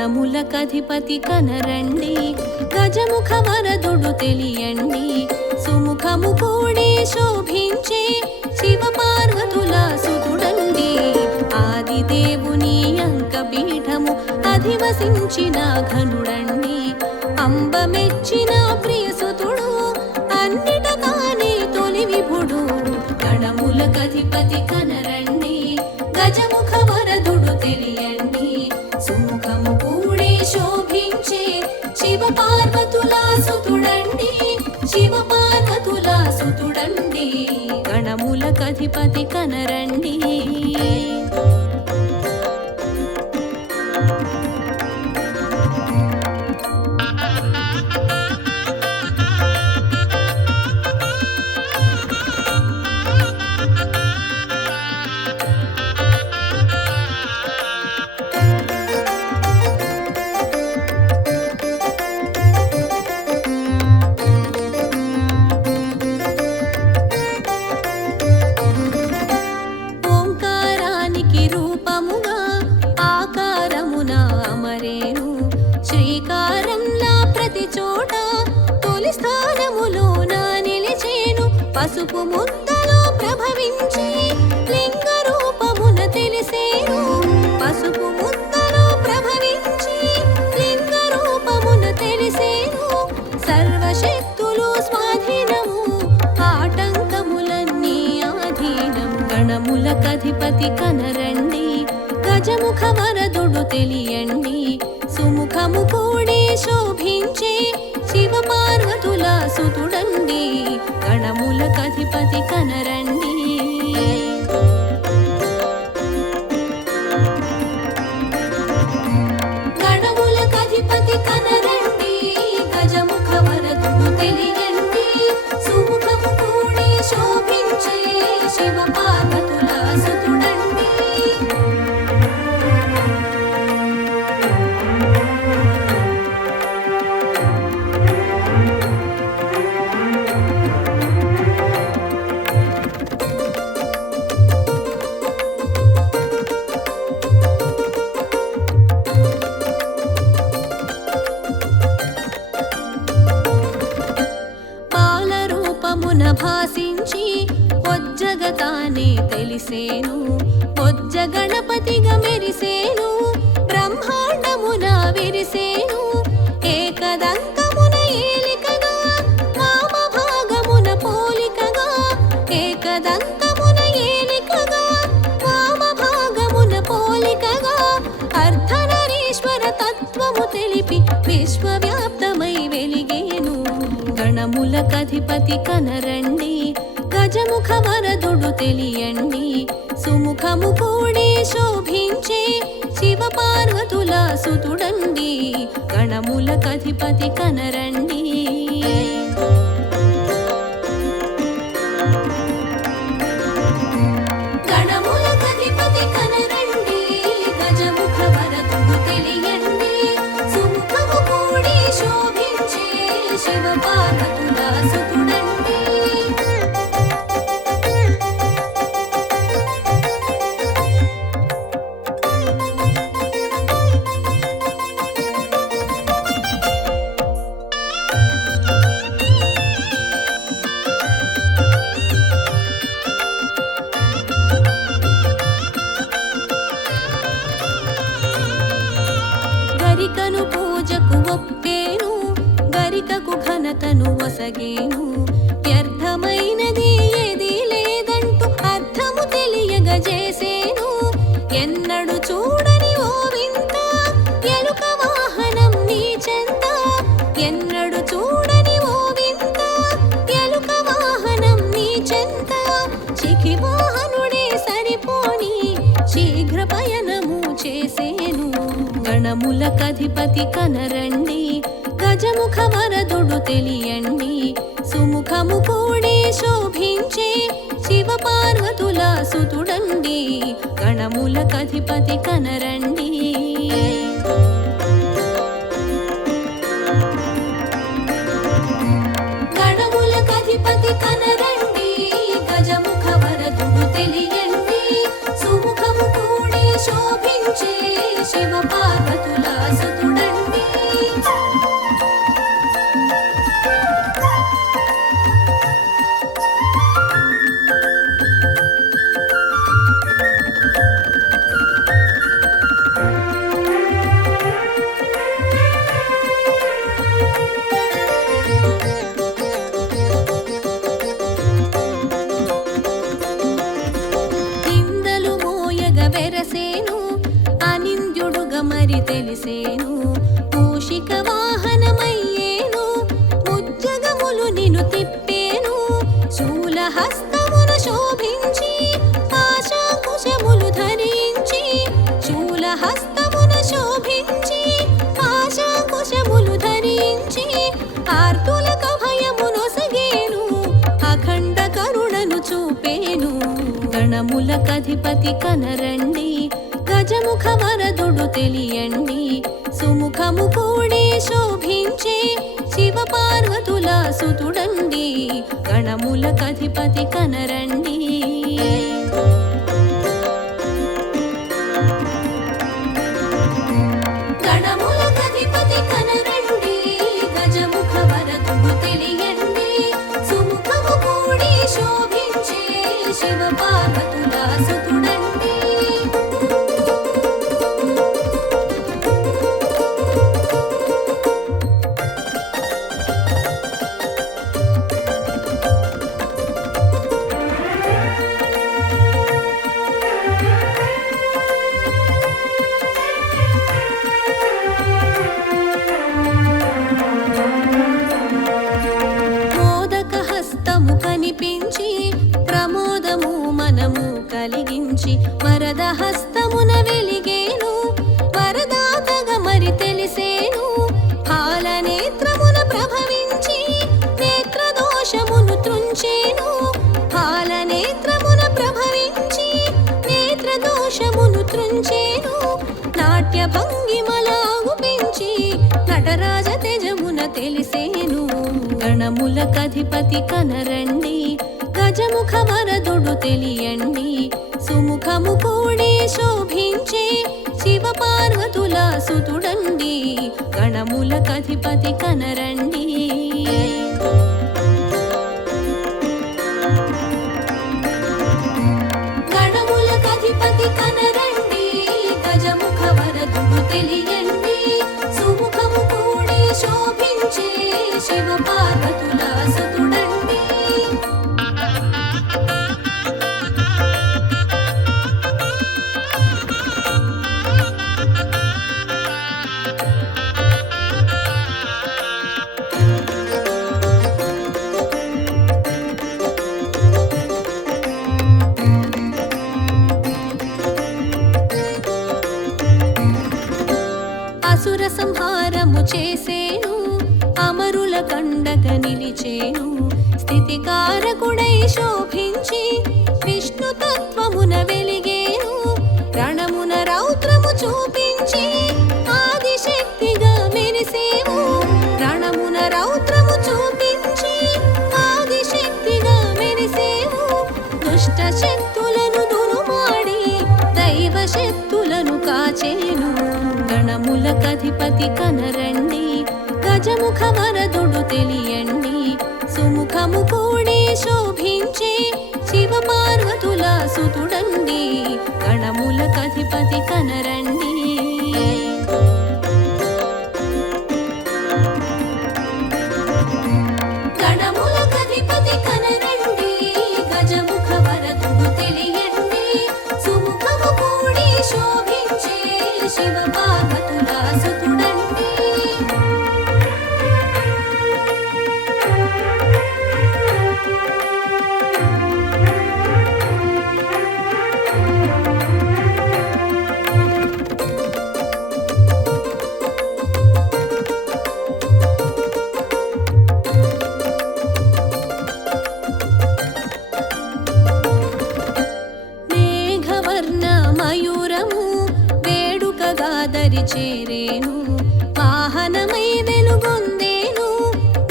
గణములకధిపతి కనరండి, గజముఖ వరదుడు తెలియండి, సుముఖము కూడి శోభించే శివ పార్వతుల సుతుడండి. ఆదిదేవుని అంకపీఠము అధివసించిన ఘనుడండి, అంబ మెచ్చిన ప్రియసుతుడు, అన్నిట తానే తొలి విభుడు. గణములకధిపతి కనరండి, గజముఖ వరదుడు తెలియండి, సుముఖము కూడి శోభించే శివ పార్వతుల సుతుడండి, శివ పార్వతుల సుతుడండి. గణములకధిపతి కనరండి. పసుపు ముద్దలో ప్రభవించి లింగ రూపమున తెలిసేను, పసుపు ముద్దలో ప్రభవించి లింగ రూపమున తెలిసేను. సర్వశక్తులు స్వాధీనము, ఆటంకములన్నీ ఆధీనము. గణములకధిపతి కనరండి, గజముఖ వరదుడు తెలియండి, సుముఖము కూడి శోభించే శివ పార్వతుల సుతుడండి. గణములకధిపతి కనరండి. గణములకధిపతి కనరండి, గజముఖ వరదుడు తెలియండి, సుముఖము కూడి శోభించే శివ పార్వతుల సుతుడండి. భాసించి ఒజ్జగతానే తెలిసేను, ఒజ్జ గణపతిగా మెరిసేను, బ్రహ్మాండమున విరిసేను. ఏకదంతమున ఏలికగా, వామ భాగమున పోలికగా, ఏకదంతమున ఏలికగా, వామ భాగమున పోలికగా. అర్ధనరీశ్వర తత్వము తెలిపి విశ్వవ్యాప్తమై వెలిగేను. గణములకధిపతి కనరండి, గజముఖ వరదుడు తెలియండి, సుముఖము కూడి శోభించే శివ పార్వతుల సుతుడండి. గణములకధిపతి కనరండి. గణములకధిపతి కనరండి, గజముఖ వరదుడు తెలియండి, సుముఖము కూడి శోభించే శివ పార్వతుల సుతుడండి. గరికను పూజకు ఒప్పేను, గరికకు ఘనతను వసగేను. వ్యర్థమైనది ఏది లేదంటూ అర్థము తెలియగజేసేను. ఎన్నడు చూడని ఓ వింత ఎలుక వాహనం నీ చెంత, ఎన్నడు చూడని ఓ వింత ఎలుక వాహనం నీ చెంత. చికి వాహనుడే సరిపోని శీఘ్ర పయనము చేసేను. గణములకధిపతి కనరండి, గజముఖ వరదుడు తెలియండి, సుముఖము కూడి శోభించే శివ పార్వతుల సుతుడండి. గణములకధిపతి కనరండి. గణములకధిపతి కనరండి, గజముఖ వరదుడు తెలియండి, సుముఖము కూడి శోభించే శివ పార్వతుల సుతుడండి. తెలిసేను మూషిక వాహనమయ్యేను ముజ్జగములు నిన్ను తిప్పేను శూలహస్తమున శోభించి పాశాకుశములు ధరించి శూలహస్తమున శోభించి పాశాకుశములు ధరించి ఆర్తులక భయమునొసగేను అఖండ కరుణను చూపేను గణములకధిపతి కనరండి గజముఖ వరదుడు తెలియండి సుముఖము కూడి శోభించే శివ పార్వతుల సుతుడండి గణములకధిపతి కనరండి గణములకధిపతి కనరండి గజముఖ వరదుడు తెలియండి సుముఖము కూడి శోభించే శివ పార్వతుల సుతుడండి మోదక హస్తము కనిపించి ప్రమోదము మనము కలిగించి వరద హస్తమున వెలిగేను వరదాతగా మరి తెలిసేను పాలనేత్రమున ప్రభవించి నేత్రదోషమును త్రుంచేను పాలనేత్రమున ప్రభవించి నేత్రదోషమును త్రుంచేను నాట్య భంగిమలాగు పెంచి నటరాజ తేజమున తెలిసేను గణములకధిపతి కనరండి గజముఖ వరదుడు తెలియండి సుముఖము కూడి శోభించే శివ పార్వతుల సుతుడండి గణములకధిపతి కనరండి గణములకధిపతి కనరండి గజముఖ వరదుడు తెలియండి సుముఖము కూడి శోభించే శివ పార్వతుల సుతుడండి అసుర సంహారము చేసేను అమరుల కండగా నిలిచేను స్థితికారకుడై శోభించి విష్ణు తత్వమున వెలిగేను రణమున రౌద్రము చూపించి ఆదిశక్తిగా మెరిసేవు రణమున రౌద్రము చూపించి ఆదిశక్తిగా మెరిసేవు దుష్ట శక్తులను దురుమాడి దైవ శక్తులను కాచేను గణములకధిపతి కనరండి గజముఖ వరదుడు తెలియండి సుముఖము కూడి శోభించే శివ పార్వతుల సుతుడండి గణములకధిపతి కనరండి గణములకధిపతి కనరండి గజముఖ వరదుడు తెలియండి సుముఖము కూడి శోభించే శివ పార్వతుల సుతుడండి మేఘవర్ణ మయూరము వేడుకగా దరి చేరేను వాహనమై వెలుగొందేను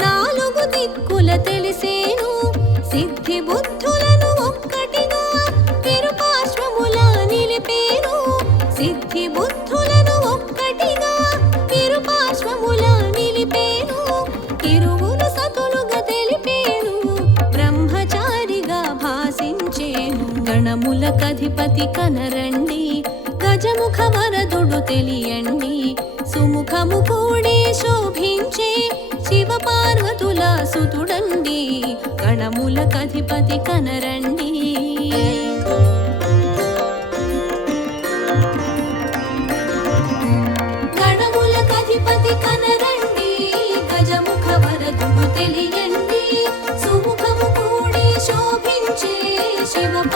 నాలుగు దిక్కుల తెలిసేను సిద్ధి బుద్ధులను ఒక్కటిగా ఇరుపార్శ్వముల నిలిపేను సిద్ధి బుద్ధులను ఒక్కటిగా ఇరుపార్శ్వముల నిలిపేను ఇరువురు సతులుగా తెలిపేను బ్రహ్మచారిగా భాసించేను గణములకధిపతి కనరండి గజముఖ వరదుడు తెలియండి సుముఖము కూడి శోభించే శివ పార్వతుల సుతుడండి గణములకధిపతి కనరండి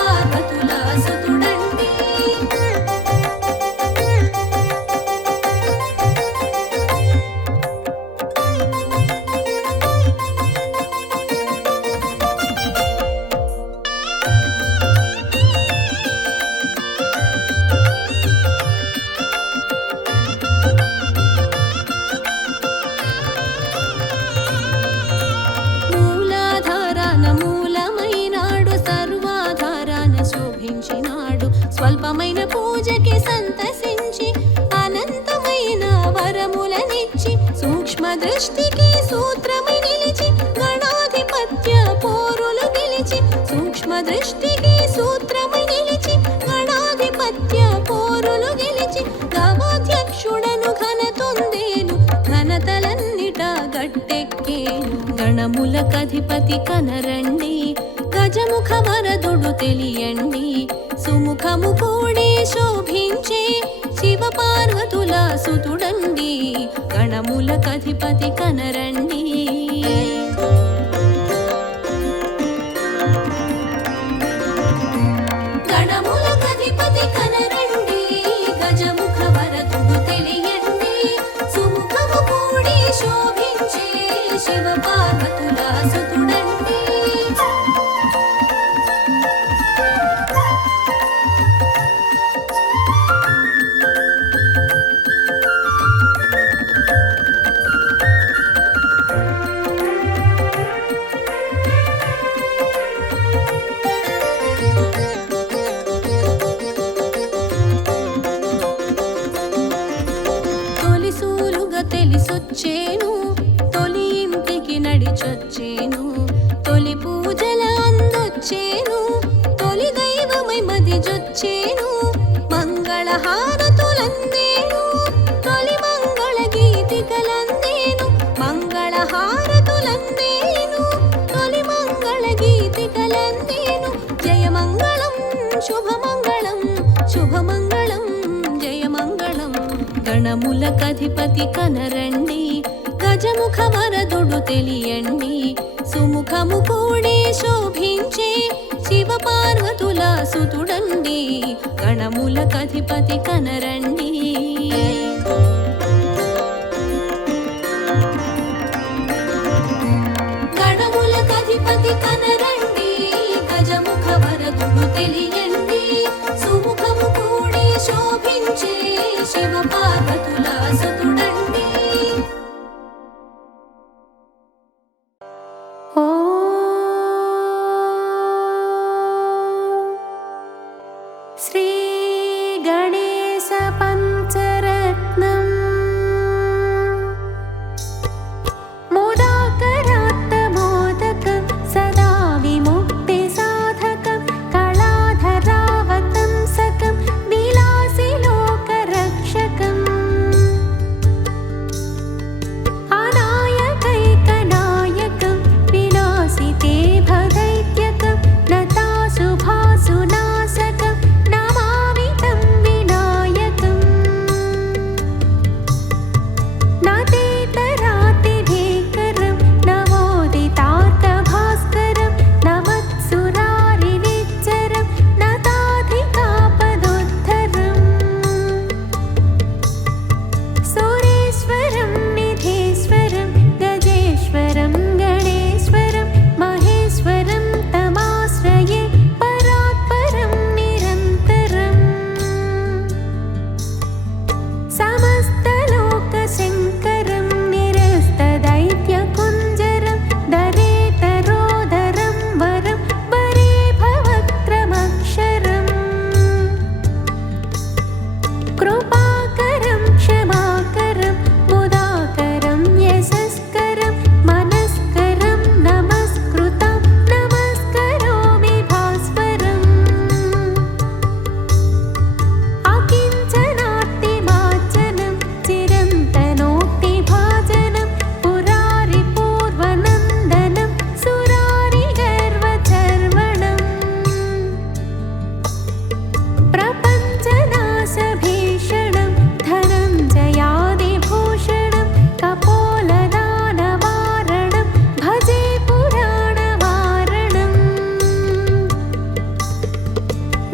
శివపార్వతుల సుతుడండి. మూలాధారాన మూలమైనాడు, సర్వాధారాన శోభించినాడు. స్వల్పమైన పూజకి సంతసించి అనంతమైన వరములనిచ్చి, సూక్ష్మ దృష్టికి సూత్రమై నిలిచి గణాధిపత్య పోరులు గెలిచి, సూక్ష్మ దృష్టికి సూత్రమై నిలిచి గణాధిపత్య పోరులు గెలిచి, గవాధ్యక్షుడను ఘనతొందేను, ఘనతలన్నిట గట్టెక్కేను. గణములకధిపతి కనరండి, గజముఖ వరదుడు తెలియండి. సుముఖము కూడి శోభించే శివపార్వతుల సుతుడండి. గణములకధిపతి కనరండి. గణములకధిపతి కనరండి, గజముఖ వరదుడు తెలియండి. సుముఖము కూడి శోభించే శివపార్వతుల సుతుడండి. తొలిసూలుగా తెలిసొచ్చేను, తొలి ఇంటికి నడిచొచ్చేను. తొలి పూజల అందొచ్చేను, తొలి దైవమై మదిజొచ్చేను. మంగళ హారతులందేను, తొలి మంగళ గీతికలందేను. మంగళ హారతులందేను, తొలి మంగళ గీతికలందేను. జయమంగళం శుభమంగళం, శుభమంగళం జయమంగళం. గణములకధిపతి కనరండి, గజముఖ వరదుడు తెలియండి. సుముఖము కూడి శోభించే శివపార్వతుల సుతుడండి. గణములకధిపతి కనరండి. గణములకధిపతి కనరండి, గజముఖ వరదుడు తెలియండి. సుముఖము కూడి శోభించే శివపార్వతుల సుతుడండి. శ్రీ గణేశ పంచరత్నం ముదాకరాత్త మోదకం సదా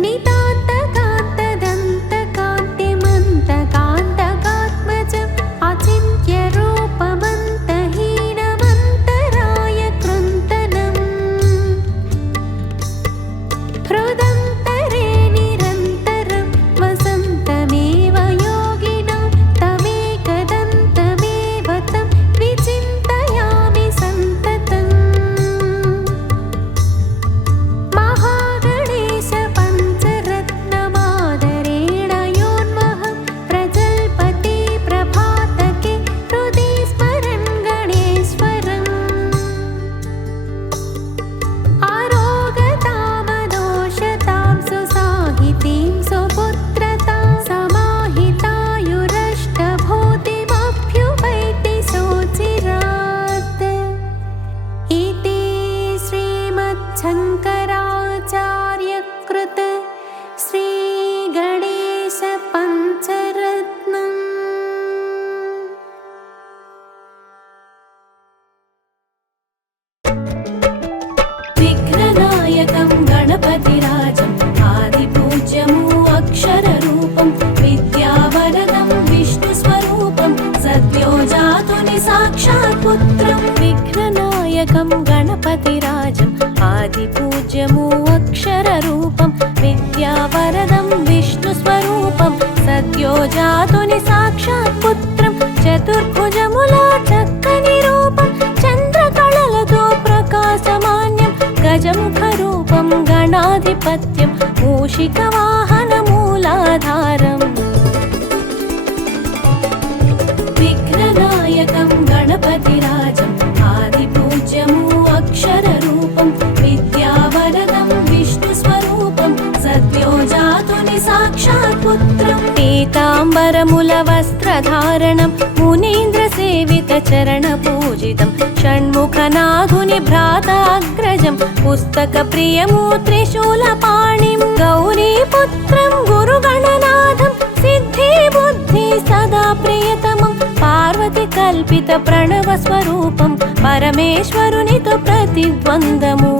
नितान्तकान्तदन्तकान्तिमन्तकान्तकात्मजम् अचिन्त्यरूपमन्तहीनमन्तराय कृन्तनम् हृदन्तरे निरन्तरं वसन्तमेव योगिनां तमेकदन्तमेव तं विचिन्तयामि सन्ततम् महागणेश पञ्चरत्नमादरेण योन्महं प्रजल्पति प्रभातके हृदि स्मरन् गणेश्वरम् आरोगतामदोषतां सुसाहितीं सुपुत्रतां समाहितायुरष्टभूतिमभ्युपैति सोचिरात् इति श्रीमच्छङ्कराचार्यकृत श्रीगणेशपञ्चरत्नम्। विघ्ननायकं गणपतिराजम् आदिपूज्यमु अक्षररूपं विद्यावरदं विष्णुस्वरूपं सद्यो जातुनि साक्षात् पुत्रं विघ्ननायकं गणपतिराजम् आदिपूज्यमु अक्षररूपं विद्यावरदं विष्णुस्वरूपं सद्यो जातुनि साक्षात् पुत्रं चतुर्भुजमुला चक्कनि रूपं चन्द्रकళలతో ప్రకాశమాన్యం गजमुखरूपं गणाधिपत्यं मूषिकवाहनमूलाधारम् विघ्ननायकं गणपतिराजम् आदिपूज्यमु अक्षररूपं विद्यावरदं विष्णुस्वरूपं सद्यो जातुनि साक्षात् पुत्रं पीताम्बरमुलवस्त्रधारणं मुनीन्द्रसेवितचरणपूजितं षण्मुखनाथुनि भ्राताग्रजं पुस्तकप्रियमु त्रिशूलपाणिं गौरीपुत्रं गुरुगणनाथं सिद्धिबुद्धि सदा प्रियतमं पार्वतीकल्पितप्रणवस्वरूपं परमेश्वरुनितो प्रतिद्वन्द्वमु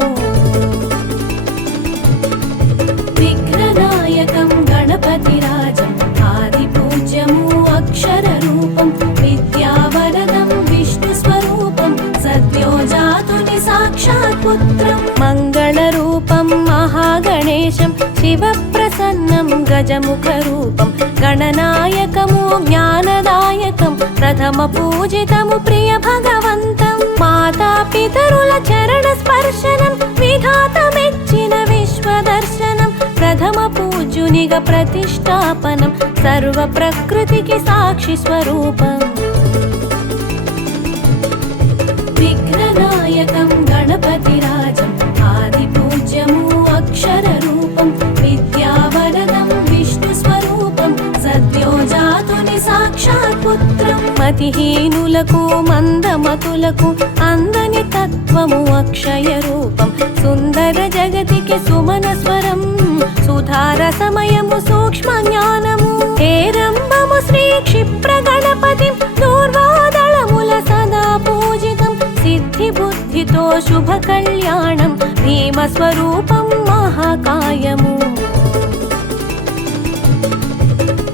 विघ्ननायकं गणपतिराजम् आदिपूज्यमु अक्षररूपं विद्यावरदं विष्णुस्वरूपं सद्यो जातुनि साक्षात् पुत्रं मङ्गलरूपं महागणेशं शिवप्रसन्नं गजमुखरूपं गणनायकमु ज्ञानदायकं प्रथमपूजितमु प्रियभगवन्तं मातापितरुल चरणस्पर्शनं विधातमेच्चिन विश्वदर्शनं प्रथमपूज्युनिग प्रतिष्ठापनं सर्वप्रकृतिकी साक्षिस्वरूपम् विघ्ननायकं गणपतिराजम् आदिपूज्यमु अक्षररूपं विद्यावरदं विष्णुस्वरूपं सद्यो जातुनि साक्षात् पुत्रं मतिहीनुలకు మందమతులకు అందని తత్వము అక్షయరూపం సుందర జగతికి సుమనస్వరం సుధారసమయము సూక్ష్మ జ్ఞానము హేరంబము శ్రీ క్షిప్ర గణపతిం దూర్వాదళముల సదా పూజితం సిద్ధిబుద్ధితో శుభ కళ్యాణం భీమస్వరూపం మహాకాయము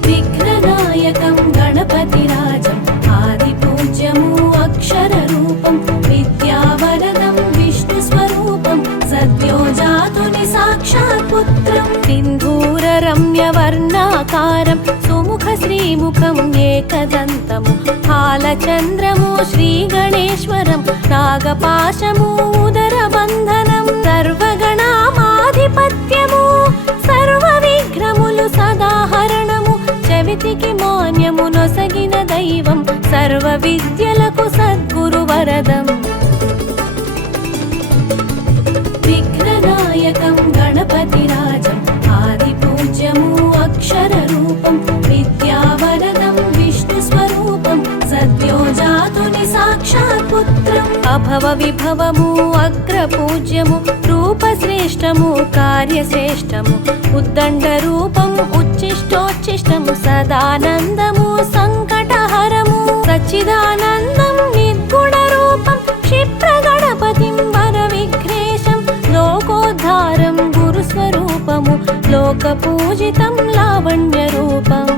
विघ्ननायकं गणपतिराजम् आदिपूज्यमु अक्षररूपं विद्यावरदं विष्णुस्वरूपं सद्यो जातुनि साक्षात् पुत्रं सिन्धूररम्यवर्णाकारं सुमुखश्रीमुखं एकदन्तमु हालचन्द्रमु श्रीगणेश्वरं नागपाशमु उदरबन्धनं सर्वगणामाधिपत्यमु सर्वविघ्नमुलु सदाहरणमु చవితికి మాన్యము నొసగిన దైవం సర్వ విద్యలకు సద్గురు వరదం విఘ్ననాయకం గణపతిరాజం ఆదిపూజ్యము అక్షరరూపం విద్యావరదం విష్ణుస్వరూపం సద్యో జాతుని సాక్షాత్ పుత్రం అభవ విభవము అగ్రపూజ్యము రూపశ్రేష్టము కార్యశ్రేష్టము ఉద్దండ రూపం ఉచ్చిష్టోచ్చిష్టం సదానందము సంకటహరము సచ్చిదానందం నిర్గుణ రూపం క్షిప్ర గణపతిం వర విఘ్నేశం లోకోద్ధారం గురుస్వరూపము लोकपूजितं लावण्यरूपम्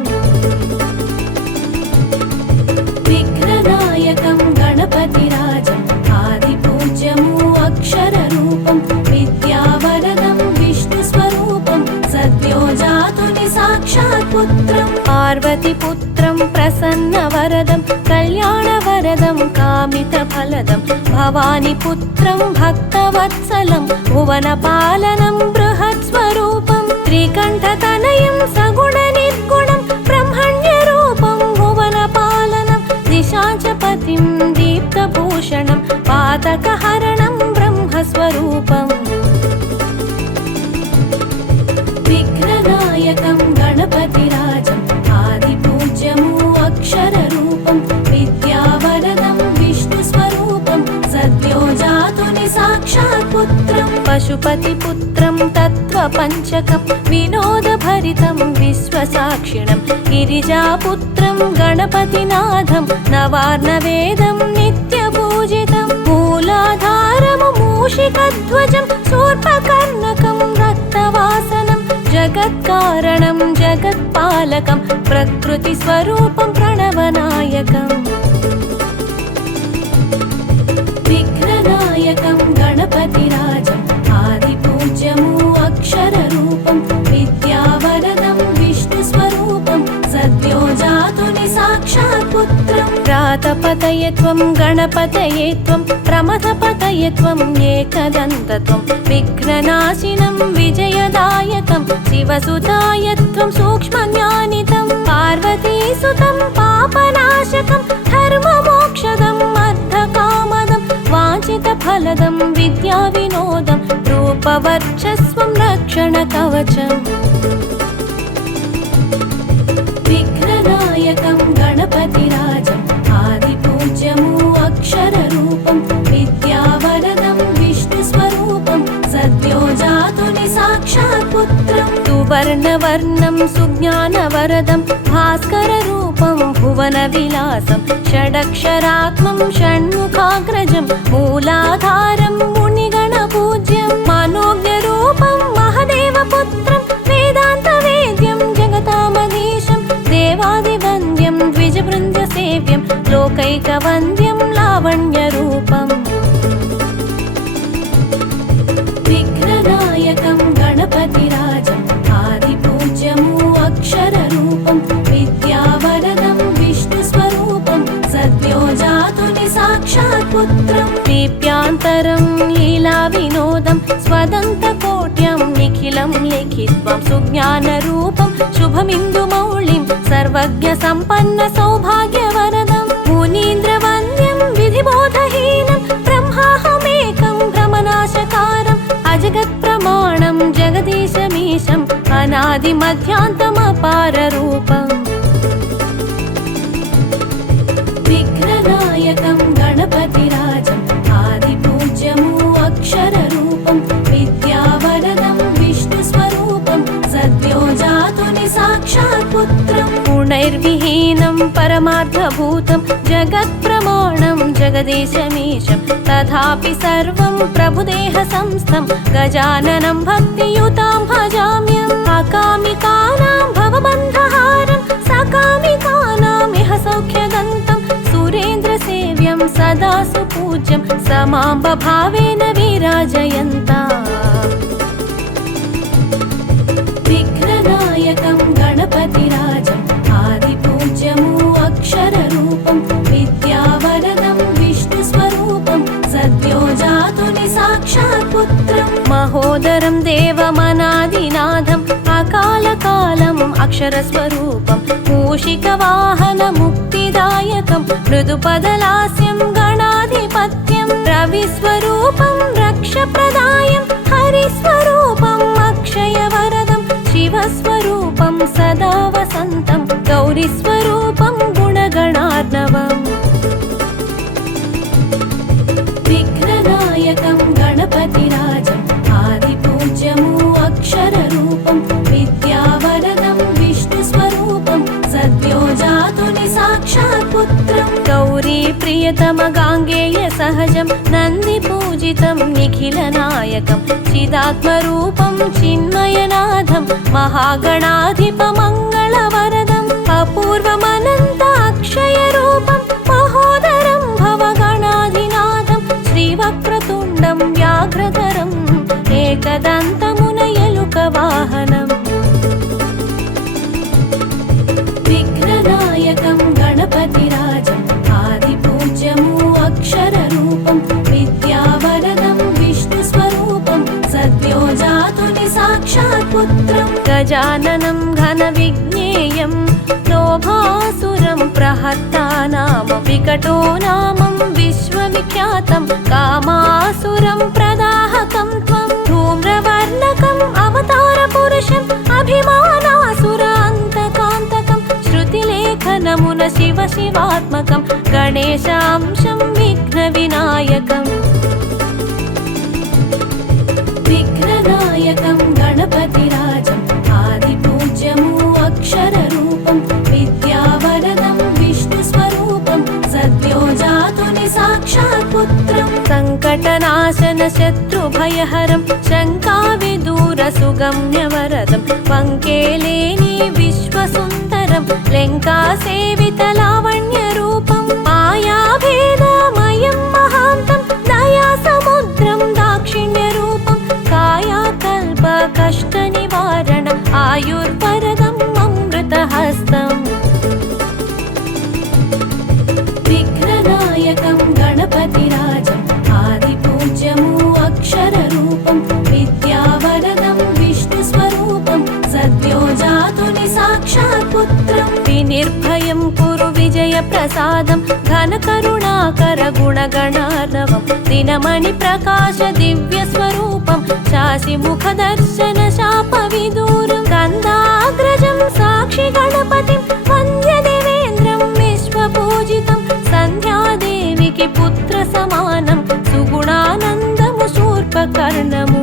विघ्ननायकं गणपतिराजम् आदिपूज्यमु अक्षररूपं विद्यावरदं विष्णुस्वरूपं सद्यो जातुनि साक्षात् पुत्रं पार्वतीपुत्रं प्रसन्नवरदं कल्याणवरदं कामितफलदं भवानीपुत्रं भक्तवत्सलं भुवनपालनं बृहत्स्वरूपं त्रिकण्ठतनयं सगुणनिर्गुणं ब्रह्मण्यरूपं भुवनपालनं दिशाचपतिं दीप्तभूषणं पातकहरणं ब्रह्मस्वरूपम् विघ्ननायकं गणपतिराजम् आदिपूज्यमु अक्षररूपं विद्यावरदं विष्णुस्वरूपं सद्यो जातुनि साक्षात् पुत्रं पशुपतिपुत्रं तत्त्वपञ्चकं विनोदभरितं विश्वसाक्षिणं गिरिजापुत्रं गणपतिनाथं नवार्णवेदं नित्यपूजितं मूलाधारमु मूषिकध्वजं शूर्पकर्णकं रक्तवासनं जगत्कारणं जगत्पालकं प्रकृतिस्वरूपं प्रणवनायकम् विघ्ननायकं गणपतिराजम् आदिपूज्यमु अक्षररूपं विद्यावरदं विष्णुस्वरूपं सद्यो जातुनि साक्षात् पुत्रं प्रातपतये त्वं गणपतये त्वं प्रमथपतये त्वं एकदन्तत्वं विघ्ननाशिनं विजयदायकं शिवसुताय त्वं सूक्ष्मज्ञानितं पार्वतीसुतं पापनाशकं धर्ममोक्षदम् अर्धकामदं वाञ्छितफलदं विद्याविनोदं रूपवर्चस्वं रक्षणकवचम् विघ्ननायकं गणपतिराजम् आदिपूज्यमु अक्षररूपं विद्यावरदं विष्णुस्वरूपं सद्यो जातुनि साक्षात् पुत्रं सुवर्णवर्णं सुज्ञानवरदं भास्कररूपं भुवनविलासं षडक्षरात्मं षण्मुखाग्रजं मूलाधारं मुनिगणपूज्यं मनोज्ञरूपं महदेवपुत्रं वेदान्तवेद्यं जगतामधीशं देवादिवन्द्यं द्विजवृन्दसेव्यं लोकैकवन्द्यं लावण्यरूपम् विघ्ननायकं गणपतिराजम् आदिपूज्यमु अक्षररूपं विद्यावरदं विष्णुस्वरूपं सद्यो जातुनि साक्षात् पुत्रं दीप्यान्तरं लीलाविनोदं स्वदन्तकोट्यं निखिलं लिखित्वं सुज्ञानरूपं शुभमिन्दुमौलिं सर्वज्ञसम्पन्नसौभाग्यवरदं मुनीन्द्रवन्द्यं विधिबोधहीनं ब्रह्माहमेकं भ्रमनाशकारम् अजगत्प्रमाणं जगदीशमीशम् अनादिमध्यान्तमपाररूपम् विघ्ननायकं गणपतिराजम् आदिपूज्यमु अक्षररूपं विद्यावरदं विष्णुस्वरूपं सद्यो जातुनि साक्षात् पुत्रं गुणैर्विहीनं परमार्थभूतं जगत्प्रमाणं जगदीशमीशं तथापि सर्वं प्रभुदेहसंस्थं गजाननं भक्तियुतां भजाम्यम् अकामिकानां भवबन्धहारं सकामिकानां इह सौख्यदन्तं सुरेन्द्रसेव्यं सदा सुपूज्यं समाम्बभावेन विराजयन्ता विघ्ननायकं गणपतिराजम् आदिपूज्यमु अक्षररूपं विद्यावरदं विष्णुस्वरूपं सद्यो जातुनि साक्षात् पुत्रं महोदरं देवमनादिनाथम् अकालकालम् अक्षरस्वरूपं मूषिकवाहनमुक्तिदायकं मृदुपदलास्यं गणाधिपत्यं रविस्वरूपं रक्षप्रदायं हरिस्वरूपम् अक्षयवरदं शिवस्वरूपं सदा वसन्तं गौरीस्वरूपं गुणगणार्णवम् विघ्ननायकं गणपतिराजम् आदिपूज्यमु अक्षररूपं विद्यावरदं विष्णुस्वरूपं सद्यो जातुनि साक्षात् पुत्रं गौरी प्रियतम गाङ्गेय सहजं नन्दि पूजितं निखिलनायकं चिदात्मरूपं चिन्मयनाथं महागणाधिपमङ्गलवरदम् अपूर्वमनन्ताक्षयरूपं महोदरं भवगणाधिनाथं श्रीवक्रतुण्डं व्याघ्रधरम् एकदन्तमुनयलुकवाहनम् विघ्ननायकं गणपतिराजम् आदिपूज्यमु अक्षररूपं विद्यावरदं विष्णुस्वरूपं सद्यो जातुनि साक्षात् पुत्रं गजाननं घनविज्ञेयं लोभासुरं प्रहर्तानाम विकटो नामं विश्वविख्यातं कामासुरं प्रदाहकं त्वं धूम्रवर्णकम् अवतारपुरुषम् अभिमानासुरान्तकान्तकं श्रुतिलेखनमुन शिव शिवात्मकं गणेशांशं विघ्नविनायकम् विघ्ननायकं गणपतिराजम् आदिपूज्यमु अक्षररूपं विद्यावरदं विष्णुस्वरूपं सद्यो जातुनि साक्षात् पुत्रं सङ्कटनाशन शत्रुभयहरं शङ्काविदूरसुगम्यवरदं पङ्केलेनि विश्वसुन्दरं लङ्कासेवितलावण्यरूपं मायाभेदमयं महान्तं दयासमुद्रं दाक्षिण्यरूपं कायाकल्पकष्टनिवारणम् आयुर्वरदम् अमृतहस्तम् विघ्ननायकं गणपतिराजम् आदिपूज्यमु अक्षररूपं विद्यावरदं विष्णुस्वरूपं सद्यो जातुनि साक्षात् पुत्रं विनिर्भयं कुरु विजयप्रसादं घनकरुणाकर गुणगणार्णवं दिनमणिप्रकाश दिव्यस्वरूपं शाशिमुखदर्शन शापविदूरं गन्धाग्रजं साक्षिगणपतिं वन्द्यदेवेन्द्रं विश्वपूजितं सन्ध्यादेविकी पुत्रसमानं सुगुणानन्दमु शूर्पकर्णमु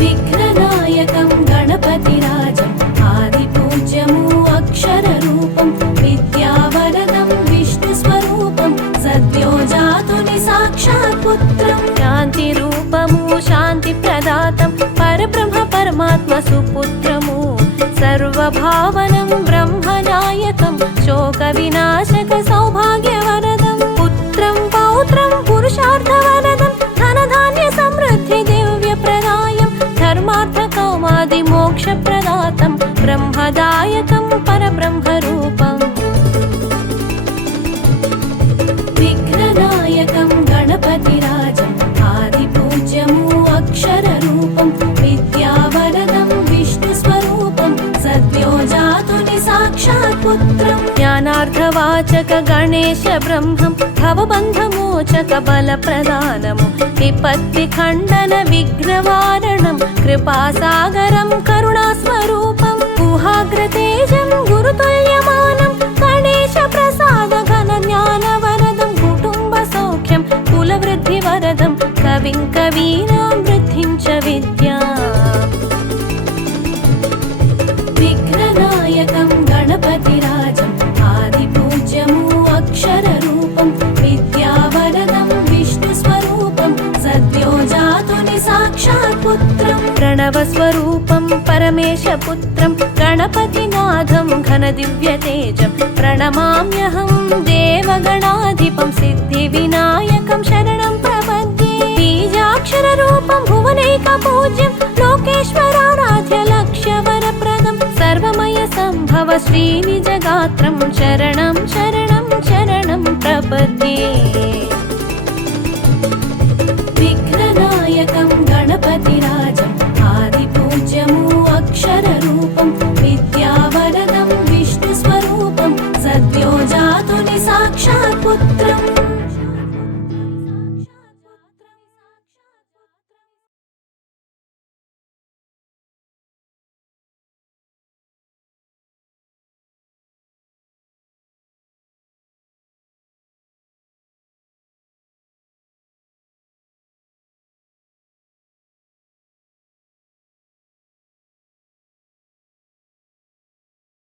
विघ्ननायकं गणपतिराजम् आदिपूज्यमु अक्षररूपं विद्यावरदं विष्णुस्वरूपं सद्यो जातुनि साक्षात् पुत्रं शान्तिरूपमु शान्तिप्रदातं परब्रह्म परमात्म सुपुत्रमु सर्वभावनं ब्रह्मनायकं शोकविनाशक सौभाग्यवरदं पुत्रं पौत्रं पुरुषार्थवरदं धनधान्यसमृद्धि दिव्यप्रदायं धर्मार्थकामादिमोक्षप्रदातं ब्रह्मदायकं परब्रह्मरूपम् विघ्ननायकं गणपतिराजम् आदिपूज्यमु अक्षररूपं विद्यावरदं विष्णुस्वरूपं सद्यो जातुनि साक्षात् पुत्रं ज्ञानार्थवाचक गणेश ब्रह्मं भवबन्धमोचक बलप्रदानमु विपत्तिखण्डन विघ्नवारणं कृपासागरं करुणास्वरूपं गुहाग्रतेजं गुरुतुल्यमानं गणेशप्रसाद घनज्ञानवरदं कुटुम्बसौख्यं कुलवृद्धिवरदं कविं कवीनां वृद्धिं च विद्याम् विघ्ननायकं गणपतिराजम् आदिपूज्यमु अक्षररूपं विद्यावरदं विष्णुस्वरूपं सद्यो जातुनि साक्षात् पुत्रं प्रणवस्वरूपं परमेशपुत्रं गणपतिनाथं घनदिव्यतेजं प्रणमाम्यहं देवगणाधिपं सिद्धिविनायकं शरणं प्रपद्ये बीजाक्षररूपं भुवनैकपूज्यं लोकेश्वराराध्य लक्ष्यवरप्रदं सर्वमय सम्भव श्रीनिजगात्रं शरणं शरणं शरणं प्रपद्ये विघ्ननायकं गणपतिराजम् आदिपूज्यमु अक्षररूपं विद्यावरदं विष्णुस्वरूपं सद्यो जातुनि साक्षात् पुत्रम्